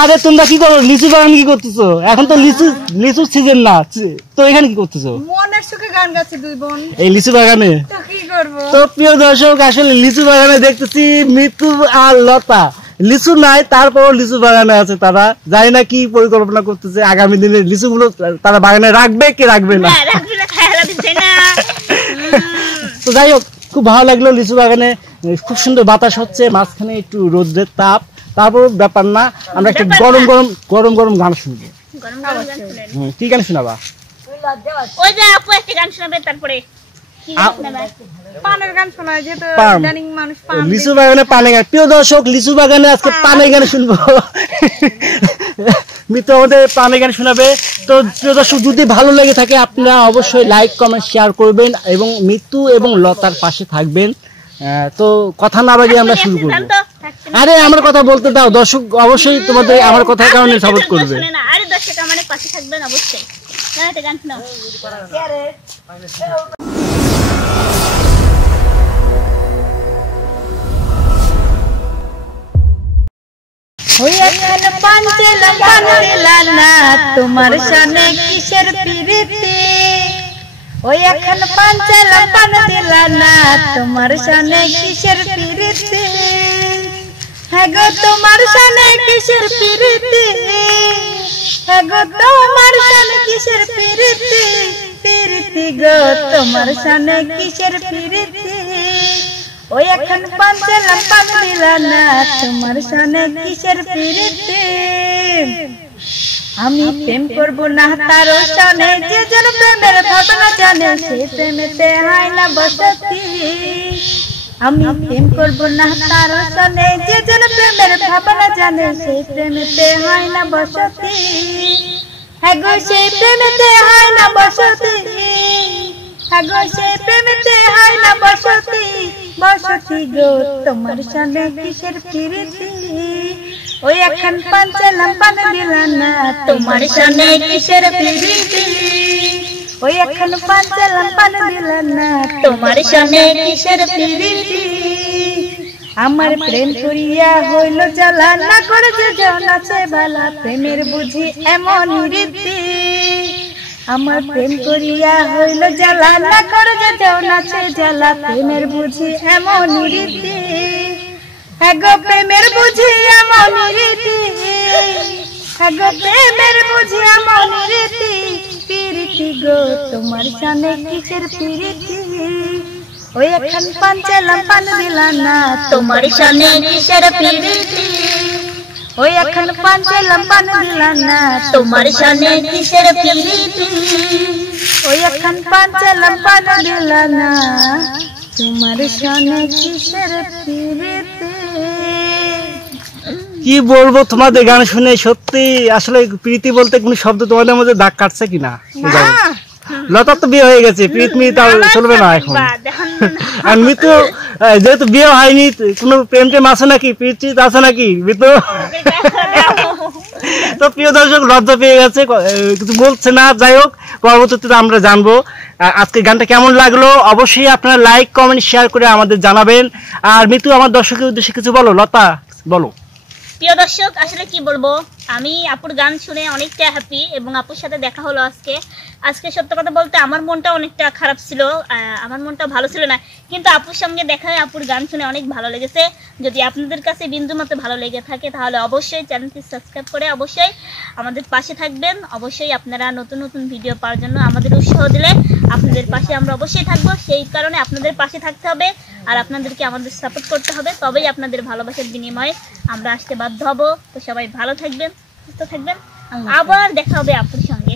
আরে তোমরা কি করো? লিচু বাগান কি করতেছো? এখন তো লিচু সিজন না, তো এখানে কি করতেছো? মনের সুখে গান গাচ্ছে দুই বোন এই লিচু বাগানে। তো কি করব? তো প্রিয় দর্শক, আসলে লিচু বাগানে দেখতেছি মিতু আর লতা। লিচু নাই, তারপর লিচু বাগানে আছে তারা। জানি না কি পরিকল্পনা করতেছে আগামী দিনে লিচুগুলো তারা বাগানে রাখবে কি রাখবে না। তো যাই হোক, খুব ভালো লাগলো লিচু বাগানে, খুব সুন্দর বাতাস হচ্ছে, মাঝখানে একটু রোদের তাপ, তারপর ব্যাপার না। আমরা একটু গরম গরম গান শুনবো। কি গান শোনাবা? ওই যে আপু একটা গান শোনাবে, তারপরে পানের গান শোনা, যেহেতু ইদানিং মানুষ পান লিচু বাগানে পানের গান। প্রিয় দর্শক, লিচু বাগানে আজকে পানের গান শুনবো। মিতু আমাদের পানের গান শোনাবে। তো প্রিয় দর্শক, যদি ভালো লেগে থাকে আপনারা অবশ্যই লাইক কমেন্ট শেয়ার করবেন এবং মিতু এবং লতার পাশে থাকবেন। তো কথা না বাড়িয়ে আমরা শুরু করবো। আরে আমার কথা বলতে দাও, দর্শক অবশ্যই তোমাদের আমার কথার কারণে সাপোর্ট করবে। আরে দর্শক আমাদের পাশে থাকবেন অবশ্যই। গান শোনাও। তোমার সামনে কিসের প্রীতি, ওই এখন পাঞ্চালা পান দিলা না, তোমার সামনে কিসের প্রীতি, হ্যাঁ গো তোমার সামনে কিসের প্রীতি, হ্যাঁ গো তোমার সামনে কিসের প্রীতি, প্রীতি গো তোমার সামনে কিসের প্রীতি, ওই এখন পাঞ্চালা পান দিলা না, তোমার সামনে কিসের প্রীতি। আমি প্রেম করব না তার সনে, যে জন প্রেমের ভাবনা জানে সে প্রেমেতে হয় না বসতি। আমি প্রেম করব না তার সনে, যে জন প্রেমের ভাবনা জানে সে প্রেমেতে হয় না বসতি, হ্যাঁ গো সেই প্রেমেতে হয় না বসতি, হ্যাঁ গো সেই প্রেমেতে হয় না বসতি, বসতি গো তোমার সনে কিসের প্রীতি, ওই এখন পাঞ্চালাম পান দিলা না, তোমার সামনে কিসের প্রীতি, ওই এখন পাঞ্চালাম পান দিলা না, তোমার সামনে কিসের প্রীতি। আমার প্রেম করিয়া হইল জ্বালা, না করে যে জন আছে বালা, প্রেমের বুঝি এমন রীতি, আমার প্রেম করিয়া হইল জ্বালা, না করে যে জন আছে জ্বালা, প্রেমের বুঝি এমন রীতি, হ্যাঁ গো প্রেমের বুঝি এমন রীতি, হ্যাঁ গো প্রেমের বুঝি এমন রীতি, প্রীতি গো তোমার সামনে কিসের প্রীতি, ওই এখন পাঞ্চালাম পান দিলা না, তোমার সামনে কিসের প্রীতি, ওই এখন পাঞ্চালাম পান দিলা না, তোমার সামনে কিসের প্রীতি, ওই এখন পাঞ্চালাম পান দিলা না, তোমার সামনে কিসের প্রীতি। কি বলবো তোমাদের গান শুনে, সত্যি আসলে প্রীতি বলতে কোন শব্দ তোমাদের মধ্যে দাগ কাটছে কিনা? লতা তো বিয়ে হয়ে গেছে, প্রীতি তাও চলবে না এখন। আর মিতু যেহেতু বিয়ে হয়নি, কোনো প্রেম টেম আছে নাকি, প্রীতি আছে নাকি মিতু? তো প্রিয় দর্শক, লজ্জা পেয়ে গেছে, কিছু বলছে না। যাই হোক, পরবর্তীতে আমরা জানবো আজকে গানটা কেমন লাগলো। অবশ্যই আপনারা লাইক কমেন্ট শেয়ার করে আমাদের জানাবেন। আর মিতু, আমার দর্শকের উদ্দেশ্যে কিছু বলো। লতা বলো। প্রিয় দর্শক, আসলে কি বলবো, আমি আপুর গান শুনে অনেকটা হ্যাপি এবং আপুর সাথে দেখা হলো আজকে। সত্য কথা বলতে আমার মনটা অনেকটা খারাপ ছিল, আমার মনটা ভালো ছিল না, কিন্তু আপুর সঙ্গে দেখা হয় আপুর গান শুনে অনেক ভালো লেগেছে। যদি আপনাদের কাছে বিন্দু মতো ভালো লেগে থাকে তাহলে অবশ্যই চ্যানেলটি সাবস্ক্রাইব করে অবশ্যই আমাদের পাশে থাকবেন। অবশ্যই আপনারা নতুন নতুন ভিডিও পাওয়ার জন্য আমাদের উৎসাহ দিলে আপনাদের পাশে আমরা অবশ্যই থাকবো। সেই কারণে আপনাদের পাশে থাকতে হবে আর আপনাদেরকে আমাদের সাপোর্ট করতে হবে, তবেই আপনাদের ভালোবাসার বিনিময়ে আমরা আসতে বাধ্য হব। তো সবাই ভালো থাকবেন, সুস্থ থাকবেন, আবার দেখা হবে আপুর সঙ্গে।